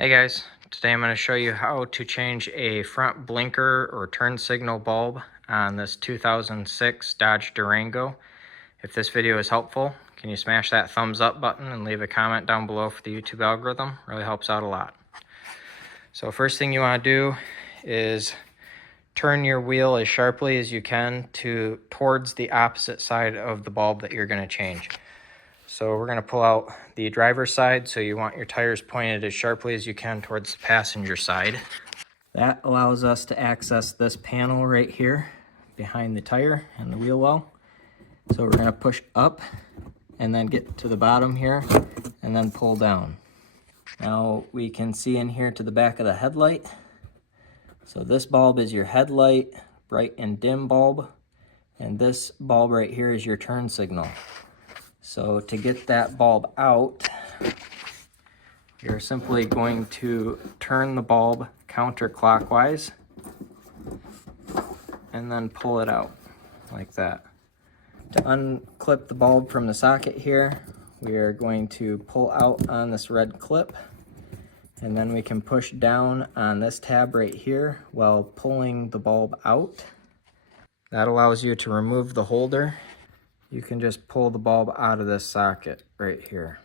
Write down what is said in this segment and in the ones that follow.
Hey guys, today I'm going to show you how to change a front blinker or turn signal bulb on this 2006 Dodge Durango. If this video is helpful, can you smash that thumbs up button and leave a comment down below for the YouTube algorithm? Really helps out a lot. So first thing you want to do is turn your wheel as sharply as you can towards the opposite side of the bulb that you're going to change. So we're going to pull out the driver's side, so you want your tires pointed as sharply as you can towards the passenger side. That allows us to access this panel right here behind the tire and the wheel well. So we're going to push up and then get to the bottom here and then pull down. Now we can see in here to the back of the headlight. So this bulb is your headlight, bright and dim bulb, and this bulb right here is your turn signal. So to get that bulb out, you're simply going to turn the bulb counterclockwise and then pull it out like that. To unclip the bulb from the socket here, we are going to pull out on this red clip, and then we can push down on this tab right here while pulling the bulb out. That allows you to remove the holder. You can just pull the bulb out of this socket right here.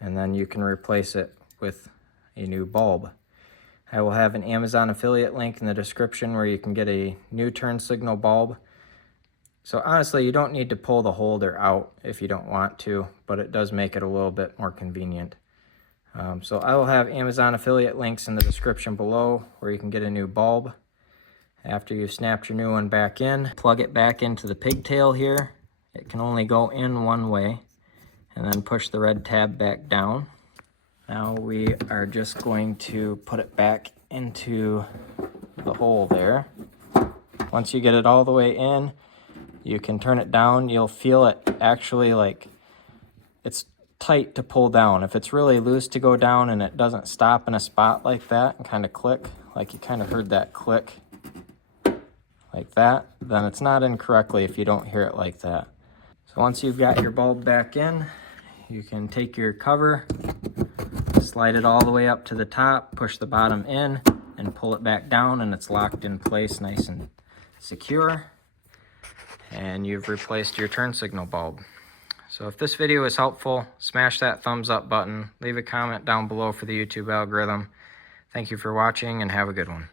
And then you can replace it with a new bulb. I will have an Amazon affiliate link in the description where you can get a new turn signal bulb. So honestly, you don't need to pull the holder out if you don't want to, but it does make it a little bit more convenient. So I will have Amazon affiliate links in the description below where you can get a new bulb. After you've snapped your new one back in, plug it back into the pigtail here. It can only go in one way, and then push the red tab back down. Now we are just going to put it back into the hole there. Once you get it all the way in, you can turn it down. You'll feel it actually like it's tight to pull down. If it's really loose to go down and it doesn't stop in a spot like that and kind of click, like you kind of heard that click like that, then it's not in correctly if you don't hear it like that. So once you've got your bulb back in, you can take your cover, slide it all the way up to the top, push the bottom in, and pull it back down, and it's locked in place nice and secure. And you've replaced your turn signal bulb. So if this video is helpful, smash that thumbs up button, leave a comment down below for the YouTube algorithm. Thank you for watching and have a good one.